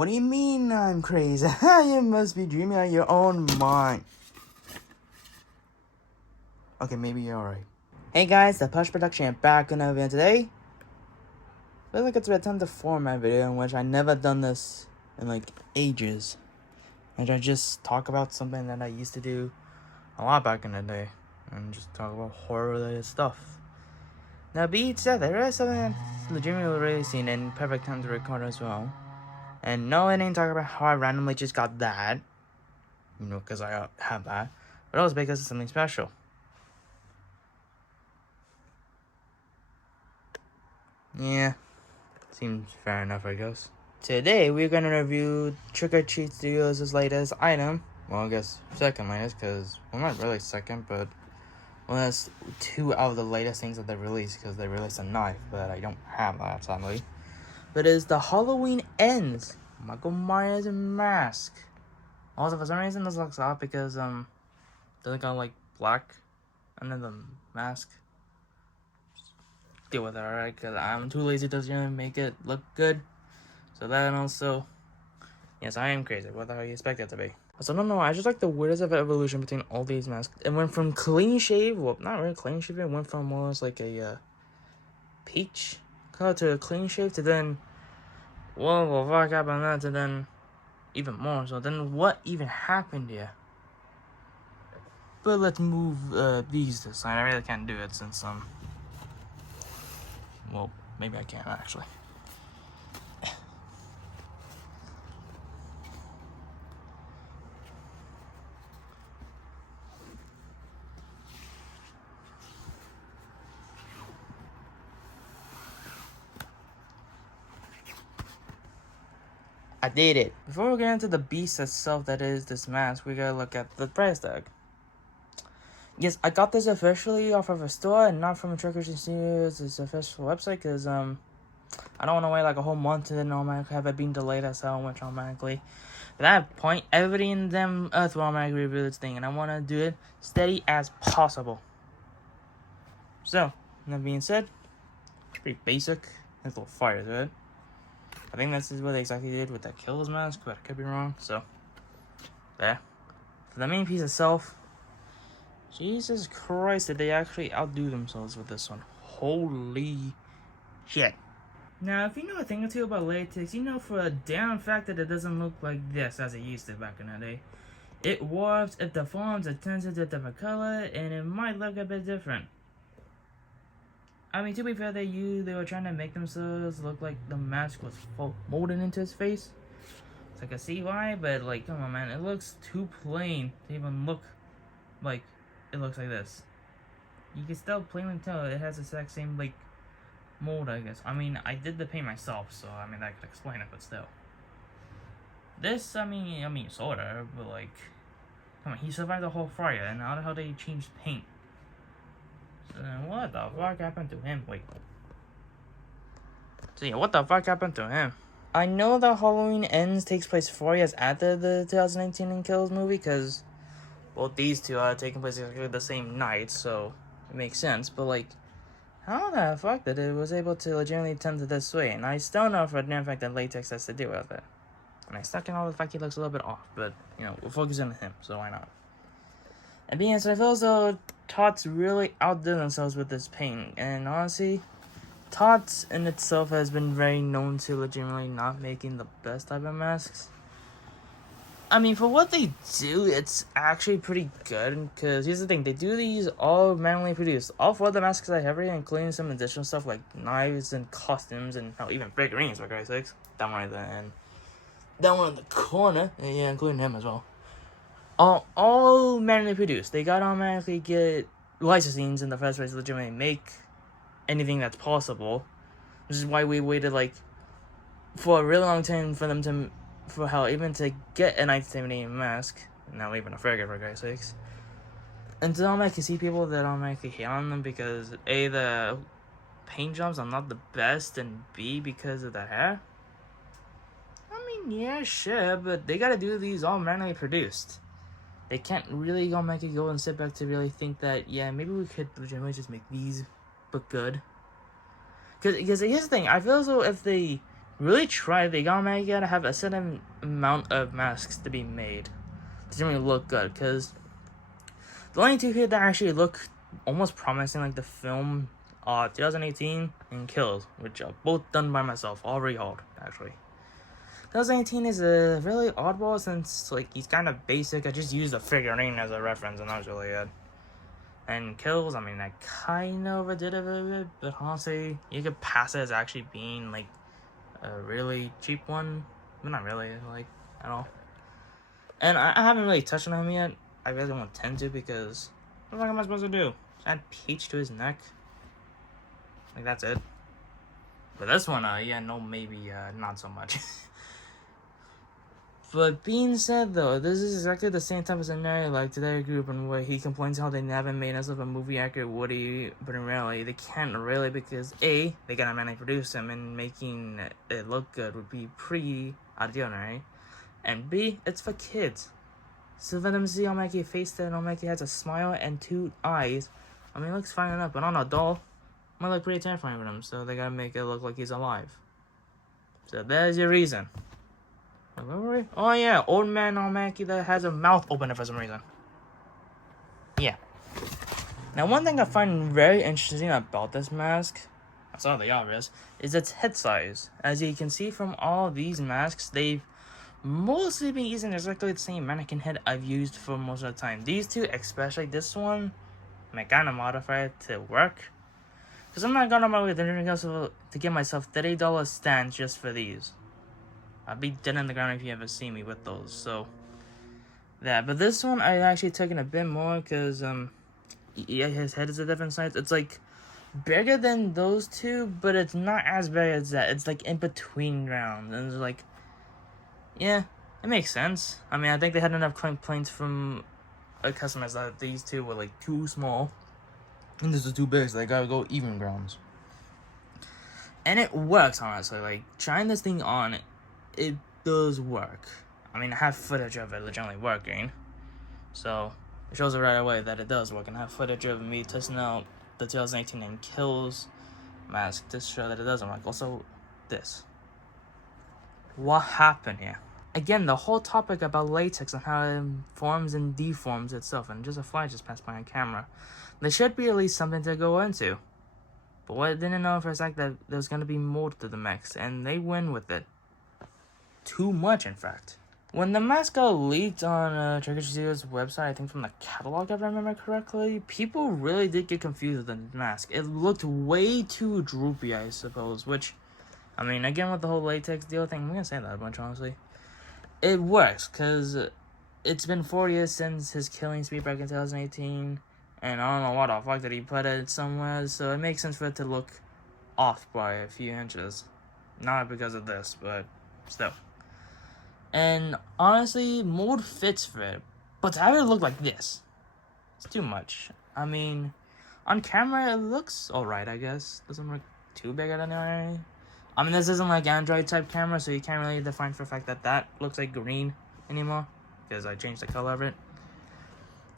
What do you mean I'm crazy? You must be dreaming out your own mind. Okay, maybe you're alright. Hey guys, the Push Production back on video today. I feel like it's about time to format video in which I never done this in like ages. And I just talk about something that I used to do a lot back in the day. And just talk about horror related stuff. Now be it said, there is something that's legitimately releasing in perfect time to record as well. And no, I didn't talk about how I randomly just got that. You know, because I have that. But also because it's something special. Yeah, seems fair enough, I guess. Today, we're gonna review Trick or Treat Studios' latest item. Well, I guess second latest, because, well, not really second, but, well, that's two out of the latest things that they released, because they released a knife, but I don't have that, sadly. But it's the Halloween Ends Michael Myers mask. Also, for some reason, this looks off because, doesn't got, like, black under the mask. Deal with it, alright? Because I'm too lazy to just make it look good. So that, and also, yes, I am crazy. What the hell you expect it to be? So, no, I just like the weirdest of evolution between all these masks. It went from clean shave, well, not really clean shave, it went from almost like a peach color to a clean shave to then, whoa, what the fuck happened that to then even more. So then what even happened here? But let's move these to the side. I really can't do it since, well, maybe I can actually. I did it. Before we get into the beast itself that is this mask, we gotta look at the price tag. Yes, I got this officially off of a store and not from Trick or Treat Studios' official website because I don't want to wait like a whole month and then automatically have it being delayed as hell, which automatically at that point everybody in them earth will automatically review this thing, and I want to do it steady as possible. So, that being said, pretty basic. There's a little fire to it. I think this is what they exactly did with that killer's mask, but I could be wrong. So, there. For the main piece itself, Jesus Christ, did they actually outdo themselves with this one? Holy shit. Now, if you know a thing or two about latex, you know for a damn fact that it doesn't look like this as it used to back in the day. It warps, it deforms, it turns into a different color, and it might look a bit different. I mean, to be fair, they were trying to make themselves look like the mask was molded into his face. So I can see why, but like, come on, man, it looks too plain to even look like it looks like this. You can still plainly tell it has the exact same like mold, I guess. I mean, I did the paint myself, so I mean that could explain it, but still. This, I mean, sorta, but like, come on, he survived the whole fire, and how the hell did he change paint? What the fuck happened to him? Wait. So yeah, what the fuck happened to him? I know that Halloween Ends takes place 4 years after the 2019 Kills movie, because both these two are taking place exactly the same night, so it makes sense. But like, how the fuck did it was able to legitimately turn to this way? And I still know for a damn fact that latex has to do with it. And I stuck in all the fact he looks a little bit off, but you know, we're focusing on him, so why not? And being honest, I feel as though Tots really outdid themselves with this paint. And honestly, Tots in itself has been very known to legitimately not making the best type of masks. I mean, for what they do, it's actually pretty good. Because here's the thing, they do these all manually produced. All 4 of the masks I have here, including some additional stuff like knives and costumes and hell, even figurines, for Christ's sakes. That one right there, and that one in the corner, and yeah, including him as well. All manually produced. They gotta automatically get licensings in the first place to legitimately make anything that's possible. Which is why we waited like for a really long time for them to, for hell, even to get an 1978 mask. Not even a frigate, for Christ's sakes. And to automatically see people that automatically hate on them because A, the paint jobs are not the best, and B, because of the hair. I mean, yeah, sure, but they gotta do these all manually produced. They can't really go make it go and sit back to really think that, yeah, maybe we could legitimately just make these, but good. Because here's the thing, I feel as though if they really tried. They gotta have a certain amount of masks to be made to generally look good, because the only two here that actually look almost promising, like the film 2018 and Kills, which are both done by myself, all rehauled actually. 2018 is a really oddball since like he's kind of basic. I just used the figurine as a reference and that was really it. And Kills, I mean, I kind of did it a bit, but honestly, you could pass it as actually being like a really cheap one, but not really, like, at all. And I haven't really touched on him yet. I really don't tend to, because what am I supposed to do? Add peach to his neck? Like, that's it. But this one, yeah, no, maybe, not so much. But being said, though, this is exactly the same type of scenario like Today Group, and where he complains how they never made us of a movie accurate Woody, but in reality, they can't really, because A, they gotta manually produce him, and making it look good would be pretty out of the ordinary, and B, it's for kids. So for them to see Omeki face that Omeki has a smile and 2 eyes, I mean, it looks fine enough, but on a doll, it might look pretty terrifying for them, so they gotta make it look like he's alive. So there's your reason. Where were we? Oh yeah, old man Omeki that has a mouth open for some reason. Yeah. Now one thing I find very interesting about this mask, outside of the obvious, is its head size. As you can see from all these masks, they've mostly been using exactly the same mannequin head I've used for most of the time. These two, especially this one, I kind of modify it to work. Because I'm not going on my way to get myself $30 stands just for these. I'll be dead in the ground if you ever see me with those, so that. But this one I actually taken a bit more because yeah, his head is a different size. It's like bigger than those two, but it's not as big as that. It's like in between rounds, and it's like, yeah, it makes sense. I mean, I think they had enough complaints from customers that these two were like too small, and this is too big, so they gotta go even grounds. And it works, honestly. Like, trying this thing on, it does work. I mean, I have footage of it legitimately working, so it shows it right away that it does work. And I have footage of me testing out the 2018 and Kills mask to show that it doesn't work. Also, this. What happened here? Again, the whole topic about latex and how it forms and deforms itself, and just a fly just passed by on camera. There should be at least something to go into. But what I didn't know for a fact that there was going to be more to the mix, and they win with it. Too much, in fact. When the mask got leaked on Trigger Studios' website, I think from the catalog, if I remember correctly, people really did get confused with the mask. It looked way too droopy, I suppose, which, I mean, again, with the whole latex deal thing, I'm going to say that a bunch, honestly. It works, because it's been 4 years since his killing spree back in 2018, and I don't know what the fuck did he put it somewhere, so it makes sense for it to look off by a few inches. Not because of this, but still. And honestly, mold fits for it, but to have it look like this, it's too much. I mean, on camera it looks alright, I guess. Doesn't look too big at any area. I mean, this isn't like Android type camera, so you can't really define for a fact that that looks like green anymore, because I changed the color of it.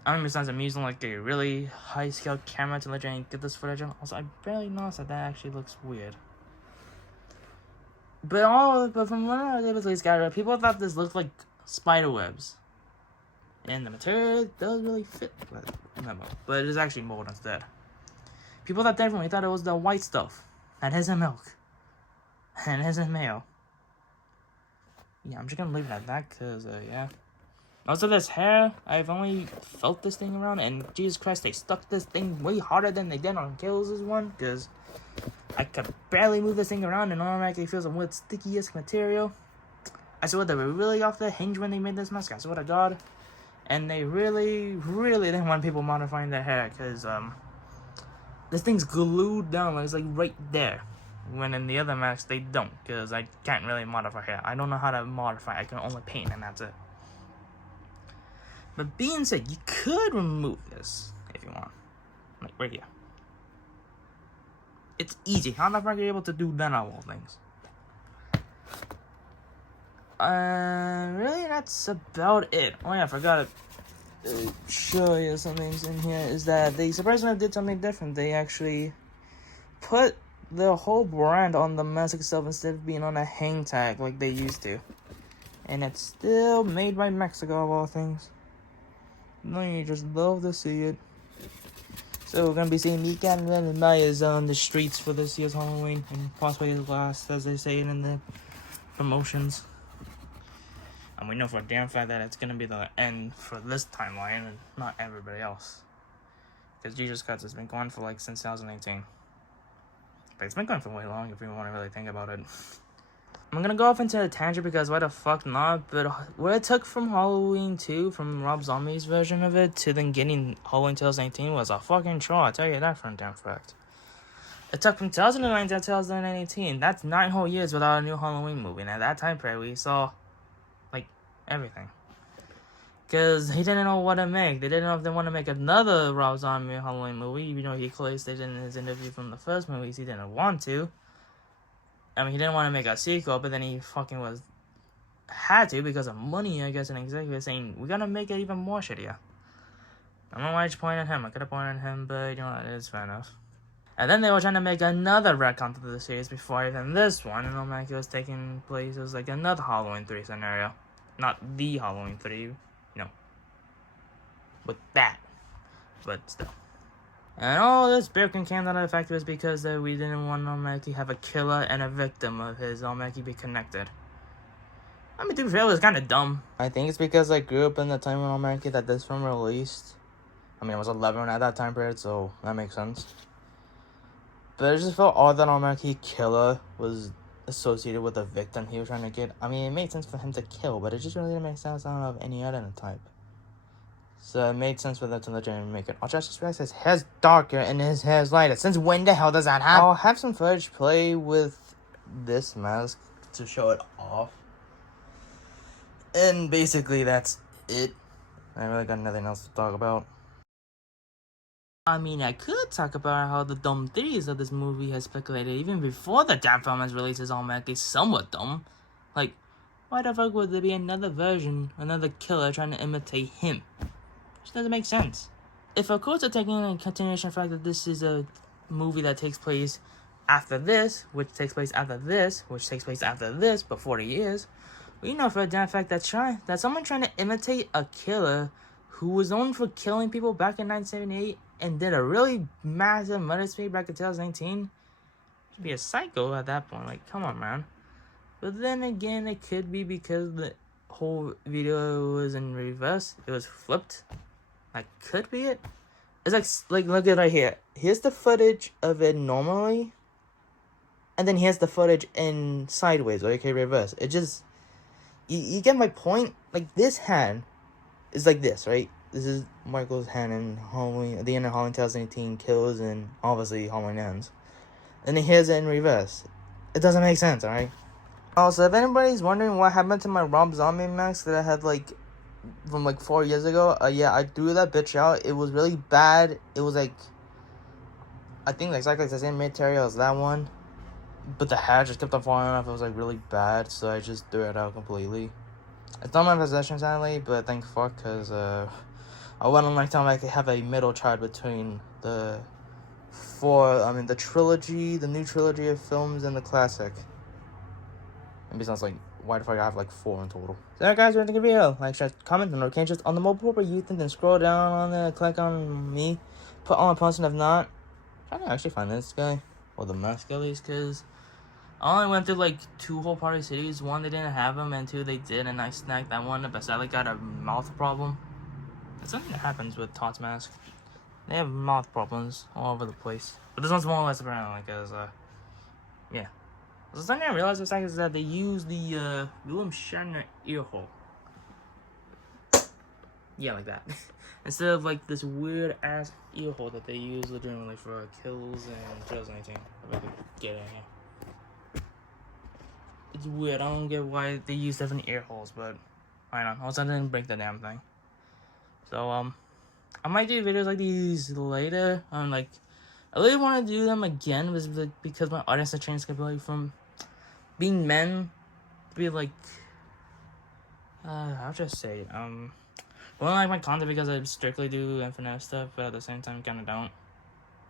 I mean, besides I'm using like a really high scale camera to legitimately get this footage on. Also, I barely noticed that actually looks weird. But from what I was able to gather, people thought this looked like spider webs. And the material does really fit that memo. But it is actually mold instead. People thought differently. Thought it was the white stuff. That isn't milk. And it isn't mayo. Yeah, I'm just gonna leave it at that, because, yeah. Also, this hair, I've only felt this thing around, and Jesus Christ, they stuck this thing way harder than they did on Kills' one, because I could barely move this thing around, and automatically feels some weird sticky-esque material. I swear they were really off the hinge when they made this mask, I swear to God. And they really, really didn't want people modifying their hair, because, this thing's glued down, like, it's like right there. When in the other masks, they don't, because I can't really modify hair. I don't know how to modify, I can only paint, and that's it. But being said, you could remove this if you want. Like, right here. It's easy. How the fuck are you able to do that of all things? Really, that's about it. Oh yeah, I forgot to show you some things in here. Is that they surprisingly did something different. They actually put the whole brand on the mask itself instead of being on a hang tag like they used to. And it's still made by Mexico of all things. No, you just love to see it. So we're gonna be seeing Mika and Maya's on the streets for this year's Halloween, and possibly the last, as they say in the promotions. And we know for a damn fact that it's gonna be the end for this timeline and not everybody else. Because Jesus Cuts has been going for like since 2018. But it's been going for way long if you want to really think about it. I'm gonna go off into a tangent because why the fuck not, but what it took from Halloween 2, from Rob Zombie's version of it, to then getting Halloween 2018 was a fucking chore, I'll tell you that for a damn fact. It took from 2009 to 2018, that's 9 whole years without a new Halloween movie, and at that time period we saw, like, everything. Because he didn't know what to make. They didn't know if they want to make another Rob Zombie Halloween movie, even though he clearly stated in his interview from the first movies he didn't want to. I mean, he didn't want to make a sequel, but then he fucking had to because of money, I guess, an executive saying, we gotta make it even more shittier. I don't know why I just pointed at him. I could have pointed at him, but, you know, it's fair enough. And then they were trying to make another retcon to the series before even this one, and like it was taking place, it was like another Halloween 3 scenario. Not the Halloween 3, no. With that. But still. And all this Birkin came down to the fact was because we didn't want Almacky have a killer and a victim of his Almacky be connected. I mean, to be fair, it was kind of dumb. I think it's because I grew up in the time when Almacky that this film released. I mean, I was 11 at that time period, so that makes sense. But I just felt odd that Almacky killer was associated with the victim he was trying to get. I mean, it made sense for him to kill, but it just really didn't make sense out of any other type. So it made sense for them to legitimately make it. I'll just realize his hair's darker and his hair's lighter. Since when the hell does that happen? I'll have some footage play with this mask to show it off. And basically that's it. I really got nothing else to talk about. I mean, I could talk about how the dumb theories of this movie has speculated even before the damn film has released is automatically somewhat dumb. Like, why the fuck would there be another version, another killer trying to imitate him? Which doesn't make sense. If of course they're taking in continuation of the fact that this is a movie that takes place after this, which takes place after this, which takes place after this, but 40 years, we know for a damn fact that someone trying to imitate a killer who was known for killing people back in 1978 and did a really massive murder spree back in 2019 should be a psycho at that point. Like, come on, man. But then again, it could be because the whole video was in reverse. It was flipped. That could be it. It's like look at right here. Here's the footage of it normally, and then here's the footage in sideways, or okay, reverse. It just you get my point. Like this hand is like this, right? This is Michael's hand in Halloween at the end of Halloween 2018 kills, and obviously Halloween ends. And then here's it in reverse. It doesn't make sense, alright? Also, if anybody's wondering what happened to my Rob Zombie mask that I had like from like 4 years ago, yeah, I threw that bitch out. It was really bad. It was like, I think exactly the same material as that one, but the hair just kept on falling off. It was like really bad, so I just threw it out completely. It's not my possession sadly, but thank fuck, because I wouldn't like time I could have a middle child between the trilogy, the new trilogy of films, and the classic. And besides, like, why the fuck I have like 4 in total? So guys, we're gonna give you a like, share, comment, and notifications on the mobile youth, and then scroll down on there, click on me, put on a post, and if not, try to actually find this guy, or the mask at least, because I only went through like 2 whole party cities. 1, they didn't have them, and 2, they did, and I snagged that one, but sadly got a mouth problem. It's something that happens with Todd's mask. They have mouth problems all over the place. But this one's more or less apparently, because, yeah. So something I realized is that they use the William Shatner ear hole. Yeah, like that. Instead of like this weird ass ear hole that they use legitimately for kills and 2018. If I could get in here. It's weird. I don't get why they use different ear holes, but I don't know. Also, I didn't break the damn thing. So I might do videos like these later. Like I really want to do them again, because my audience has changed completely from being men to be like, I'll just say it. I don't like my content because I strictly do Infinite stuff, but at the same time kind of don't.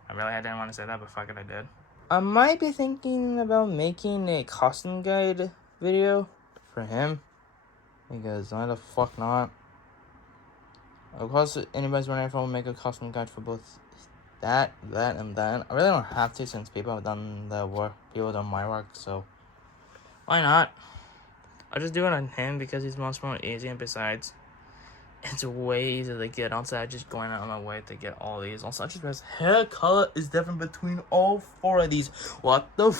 I didn't want to say that, but fuck it, I did. I might be thinking about making a costume guide video for him. Because why the fuck not? Of course, anybody's wondering if I'll make a costume guide for both that, and that. I really don't have to since people have done the work. People have done my work, so why not? I'll just do it on him because he's much more easy, and besides, it's way easier to get outside just going out of my way to get all these. Also, I just realized hair color is different between all 4 of these. What the